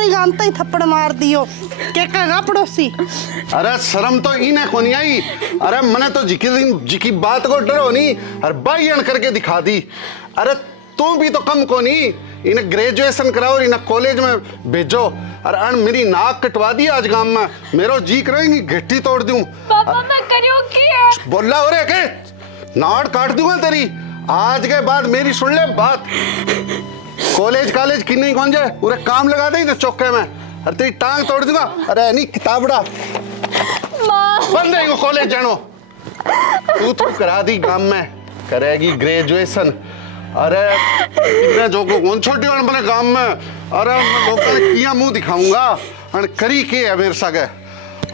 छोरी गानता ही थप्पड़ मार दियो के कहा पड़ोसी। अरे शर्म तो इन्हें को नहीं आई। अरे मैंने तो जिकी बात को डरो नहीं और बाइयन करके दिखा दी। अरे तू भी तो कम को नहीं, इन्हें ग्रेजुएशन कराओ इन्हें कॉलेज में भेजो। अरे मेरी नाक कटवा दी आज गांव में, मेरो जी करेंगी घट्टी तोड़ दूं। पापा मैं करियो की बोला हो रे के नाड़ काट दूंगा तेरी। आज के बाद मेरी सुन ले बात, कॉलेज की नहीं कौन जाए पूरे काम लगा दे तो चौके में, अरे तेरी टांग तोड़ दूंगा। अरे नहीं किताबड़ा बंद है कॉलेज जानो। तू तो करा दी गांव में करेगी ग्रेजुएशन। अरे इतने जो को कौन छोटी वाले बने गांव में। अरे मैं लोगों ने किया मुंह दिखाऊंगा और करी के है मेरे सगे।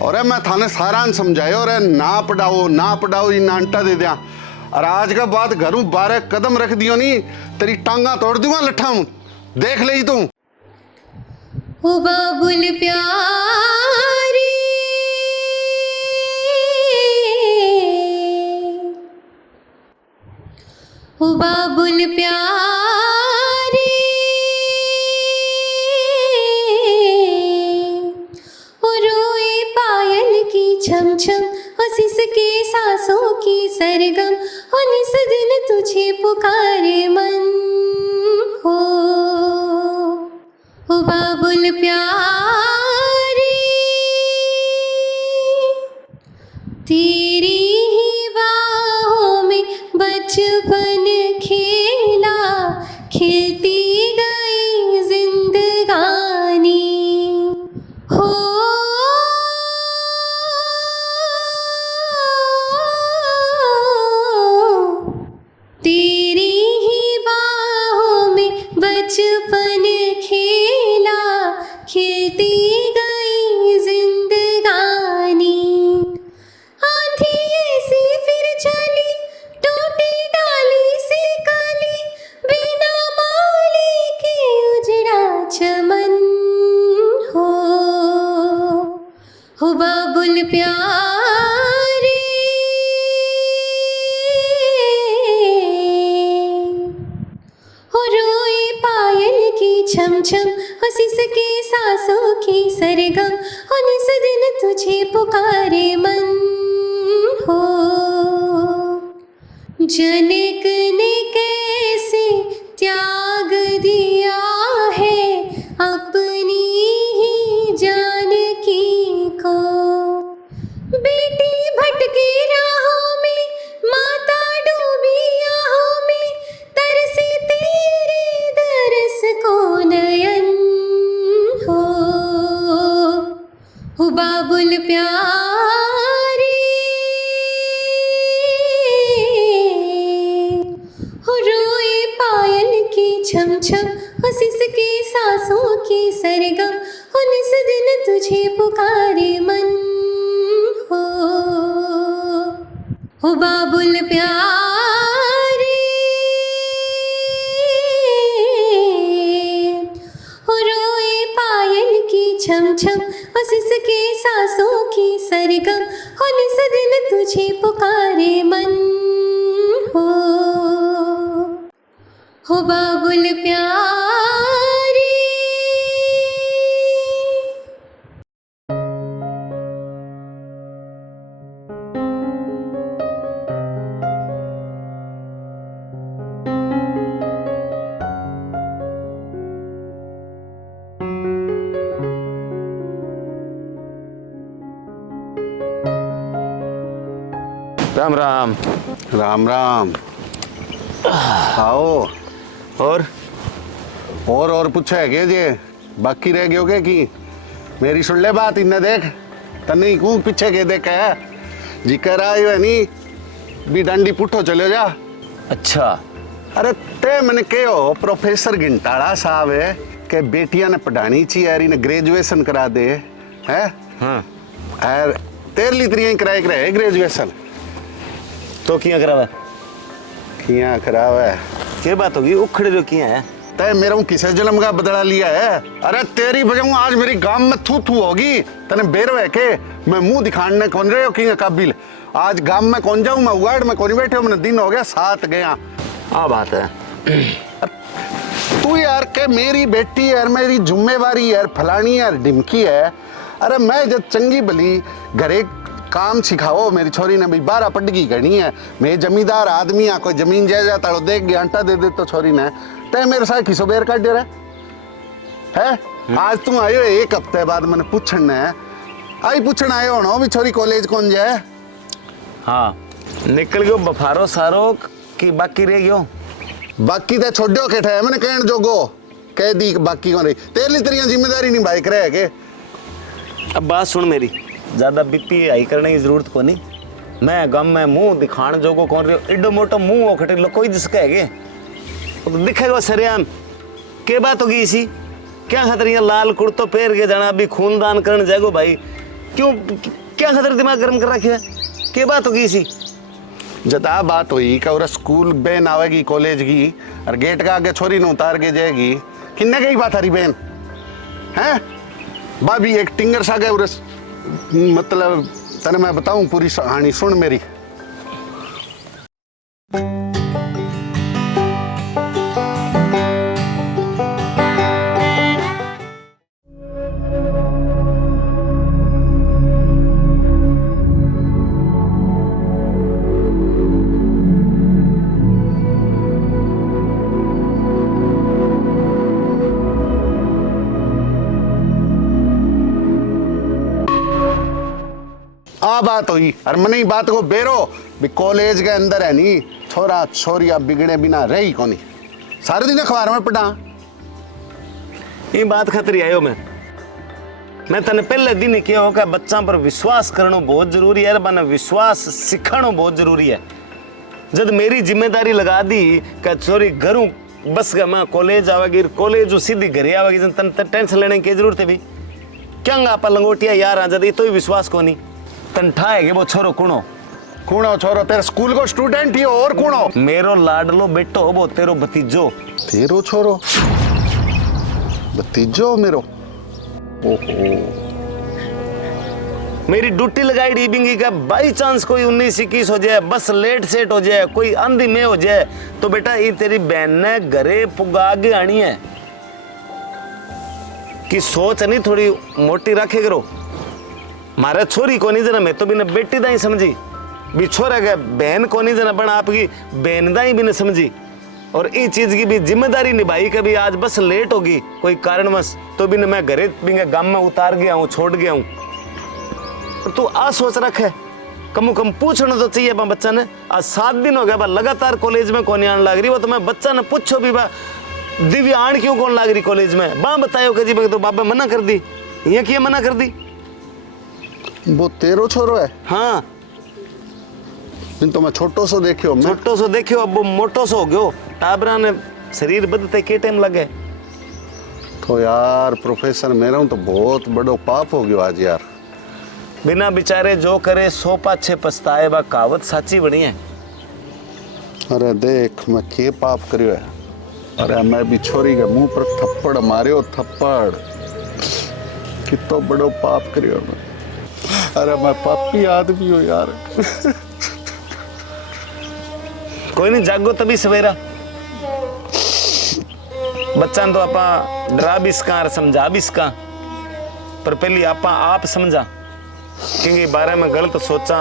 और मैं थाने सारा समझायो और ना पढ़ाओ ये नांटा दे दिया। और आज का बाद घरों 12 कदम रख दियो नहीं तेरी टांगा तोड़ दूंगा लट्ठा देख ले तू। ओ बाबुल प्यारी ओ बाबुल प्यारी ओ रोए पायल की छम छम हसीस के सांसों की सरगम हो निस दिन तुझे पुकारे मन हो। ओ बाबुल प्यारी तेरी ही बाहों में बचपन खेला खिलती गई जिंदगानी हो। तेरी ही बाहों में बचपन खेला खिलती गई जिंदगानी। आंधी ऐसी फिर चली टूटी डाली से काली बिना माली के उजड़ा चमन हो बाबुल प्यारे हो रोए पायल की छम छम हसीस के सांसों की सरगम हो निस दिन तुझे पुकारे मन हो। जनक ने कैसे त्याग दिया है अपनी ही जानकी को। बेटी भटकी राहों में माता डूबी आहों में तरसे तेरे दरस को नयन हो बाबुल प्यारे हो रोए पायल की छम छम हसीस के सांसों की सरगम हो निस दिन तुझे पुकारे मन हो बाबुल प्यारे हो रोए पायल की छम छम हसीस के सांसों की सरगम हो निस दिन तुझे पुकारे मन हो बाबुल प्यारे। राम राम। राम राम। आओ। और पूछा है के जे बाकी रह गयो के की मेरी सुन ले बात इन्हें देख तनी को पीछे के देख है जिक्र आयो है नी भी डंडी पुठो चले जा। अच्छा। अरे ते मैंने कहो प्रोफेसर घिंटाड़ा साहब है के बेटियां ने पढ़ानी चाहिए यार इन्हें ग्रेजुएशन करा दे है। हाँ। यार तेरे लिए तरिया कराए करे ग्रेजुएशन तो किया करावा किया करावा है क्या बात होगी उखड़े जो किया है तय मेरा किसे जन्म का बदला लिया है। अरे तेरी वजह आज मेरी गांव में थू थू होगी तने बेरो है के मैं मुंह दिखाने कौन रहे हो कि काबिल आज गांव में कौन जाऊं मैं वार्ड में कौन बैठे हो मैंने दिन हो गया 7 गया। हाँ बात है। तू यार के मेरी बेटी है, मेरी जिम्मेवारी है, फलानी है, डिमकी है। अरे मैं जब चंगी भली घरे काम सिखाओ, मेरी छोरी ने भी 12 पढ़गी गणी है, मैं जमींदार आदमी हाँ, कोई जमीन जायदाद ताड़ो देख गया आंटा दे दे तो छोरी ने ते मेरे साथ किसो बेर काट दे रहा है। आज तुम आयो 1 हफ्ते बाद मैंने पूछना है, आई पूछना आयो होना भी छोरी कॉलेज कौन जाए। हाँ निकल गयो बफारो सारो कि बाकी रह गयो। बाकी तो छोड़ो के ठे मैंने कहन जोगो कह दी बाकी कौन रही तेरी तेरी जिम्मेदारी नहीं भाई करे के। अब बात सुन मेरी, ज्यादा बीपी हाई करने की जरूरत को नहीं। मैं गम में मुंह दिखाण जोगो कौन रही एडो मोटो मुंह ओखटे लो कोई जिसका है तो दिखेगा सरेआम के बात होगी इसी क्या खतर ये लाल कुर्तो पहन के जाना अभी खूनदान करने जाएगो भाई, क्यों क्या खतर दिमाग गर्म कर रखे है के बात होगी इसी। जदा बात हुई कि और स्कूल बहन आवेगी कॉलेज की और गेट का आगे छोरी ने उतार के जाएगी, किन्ने कही बात हरी बहन है भाभी एक टिंगर सा गए उरस मतलब तने मैं बताऊं पूरी कहानी सुन मेरी। आ बात हुई और मने बात को बेरो भी कॉलेज के अंदर है नी छोरा छोरिया बिगड़े बिना रही कोनी सारे दिन अखबार में पढ़ा। ये बात खतरी आयो मैं तने पहले दिन ही किया होगा बच्चा पर विश्वास करना बहुत जरूरी है, बना विश्वास सिखाना बहुत जरूरी है। जब मेरी जिम्मेदारी लगा दी कि छोरी घरों बस गया मैं कॉलेज आवेगी कॉलेज सीधी घरे आवेगी जन तन टेंशन लेने की जरूरत है भी क्या आप लंगोटिया यार आ जाती तो ही विश्वास को नहीं तन ठाएगे वो छोरो कुणो कुणो छोरो तेरे स्कूल को स्टूडेंट ही हो और कुणो मेरो लाडलो बेटो वो तेरो भतीजो तेरो छोरो भतीजो मेरो ओहो मेरी ड्यूटी लगाई डीबिंगी का बाई चांस कोई 19-21 हो जाए बस लेट सेट हो जाए कोई अंधी में हो जाए तो बेटा ये तेरी बहन ने घरे पुगा के आनी है कि सोच नहीं थोड़ी मोटी रखे करो। मारे छोरी को नहीं जना मैं तो भी न बेटी दा ही समझी भी छोरा के बहन को नहीं जना बना आपकी बहन दा ही भी न समझी और इस चीज की भी जिम्मेदारी निभाई कभी आज बस लेट होगी कोई कारणवश तो भी न मैं घरे भी गांव में उतार गया हूँ छोड़ गया हूँ। तू आ सोच रखे कम कम पूछना तो चाहिए बच्चा ने आज 7 दिन हो गया लगातार कॉलेज में कौन आने लग रही वो तो मैं बच्चा ने पूछो भी बा दिव्या आन क्यों कौन लग रही कॉलेज में बा बतायो कि जी तो बाबा मना कर दी ये किया मना कर दी वो तेरो छोरो है। हाँ इन तो मैं छोटो सो देखियो अब वो मोटो सो हो गयो टाबरा ने शरीर बदलते के टाइम लगे तो यार प्रोफेसर मेरा तो बहुत बड़ो पाप हो गयो आज यार। बिना बिचारे जो करे 100 पाछे पछताए बा कहावत साची बनी है। अरे देख मैं के पाप करियो है। अरे मैं भी छोरी के मुंह पर थप्पड़ मारियो थप्पड़ कितो बड़ो पाप करियो मैं। अरे मैं पापी आदमी हूँ यार। कोई नहीं जागो तभी सवेरा बच्चा तो आप डरा भी इसका और समझा भी इसका पर पहले आप समझा किंगे बारे में गलत सोचा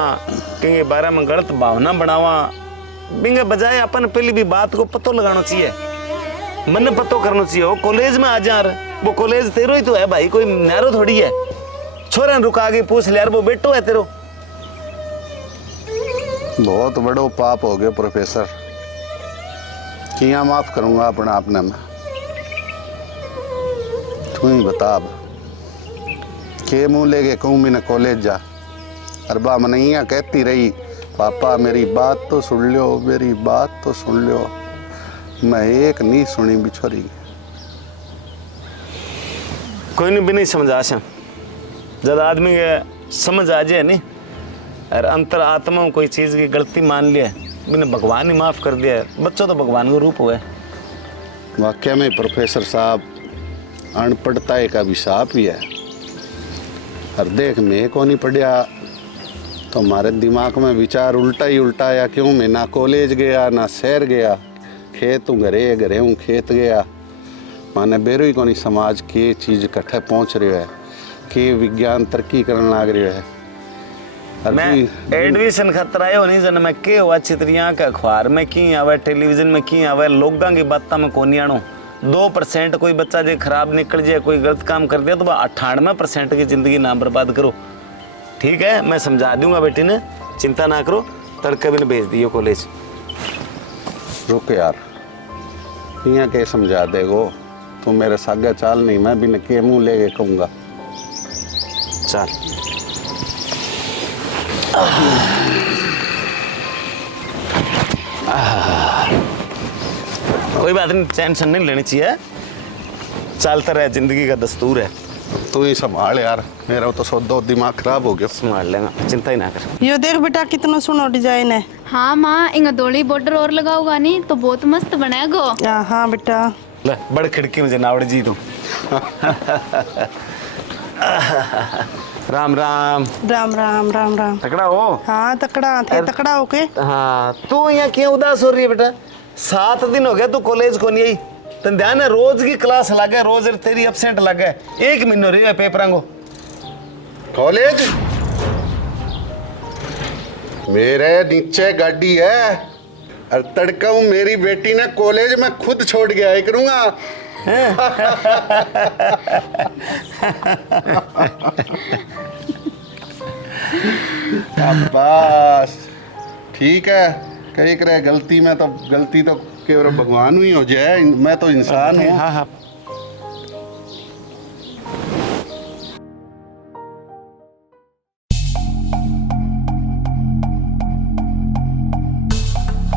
किंगे बारे में गलत भावना बनावा बिंगे बजाय अपन पहली भी बात को पतो लगाना चाहिए मन पतो करना चाहिए। वो कॉलेज में आ जा वो कॉलेज तेरो ही तो है भाई कोई नैरो थोड़ी है छोरा रुका के पूछ ले यार वो बेटो है तेरो। बहुत बड़ो पाप हो गया प्रोफेसर किया माफ करूंगा अपने आपने मैं तू ही बता अब के मुंह लेके कहूँ मैंने कॉलेज जा अरबा मनैया कहती रही पापा मेरी बात तो सुन लो मेरी बात तो सुन लो मैं एक नहीं सुनी बिछोरी कोई नहीं भी नहीं समझा से जब आदमी के समझ आ जाए नहीं और अंतर आत्मा में कोई चीज़ की गलती मान लिया मैंने भगवान ही माफ़ कर दिया बच्चों तो भगवान का रूप हुआ है। वाकई में प्रोफेसर साहब अनपढ़ता का भी साफ ही है और देख मैं को नहीं पढ़िया तो हमारे दिमाग में विचार उल्टा ही उल्टा आया क्यों मैं ना कॉलेज गया ना शहर गया खेत हूँ घरे हूँ खेत गया माने बेरो ही कोनी समाज के चीज कट्ठे पहुंच रहे है के विज्ञान तरक्की करने लाग रहे है मैं एडमिशन खतर आयो नहीं जन मैं के हुआ चित्रियां का अखबार में की आवे टेलीविजन में की आवे लोगां की बातां में कोनी आनो 2% कोई बच्चा जे खराब निकल जाए कोई गलत काम कर दिया तो 98% की जिंदगी ना बर्बाद करो। ठीक है मैं समझा दूंगा बेटी ने, चिंता ना करो, तड़के भी ने भेज दियो कॉलेज। रुक यार इयां के समझा देगो तू मेरे सागे चाल नहीं मैं भी के मुंह लेके कहूंगा। चल कोई बात नहीं, टेंशन नहीं लेनी चाहिए, चलता रहे, जिंदगी का दस्तूर है। तू ही संभाल यार, मेरा तो सौदा दिमाग खराब हो गया। संभाल लेगा, चिंता ही ना कर। यो देख बेटा कितना सुनो डिजाइन है। हाँ माँ, इंगा दोली बॉर्डर और लगाओगा नहीं तो बहुत मस्त बनेगा। हाँ बेटा ले बड़ खिड़की में जनावड़ जी तू। राम राम राम राम राम राम। तकड़ा हो? हाँ तकड़ा थे, तकड़ा होके। हाँ तू यहाँ क्यों उदास हो रही है बेटा? 7 दिन हो गए तू कॉलेज को नहीं आई। तन ध्यान है रोज की क्लास लगे, रोज तेरी एब्सेंट लगे, 1 महीना रही है पेपर को। कॉलेज मेरे नीचे गाड़ी है और तड़का हूँ मेरी बेटी ने कॉलेज में खुद छोड़ के आया करूंगा। बस ठीक है, कहीं करे गलती में तो गलती तो केवल भगवान ही हो जाए, मैं तो इंसान हूँ। हाँ हाँ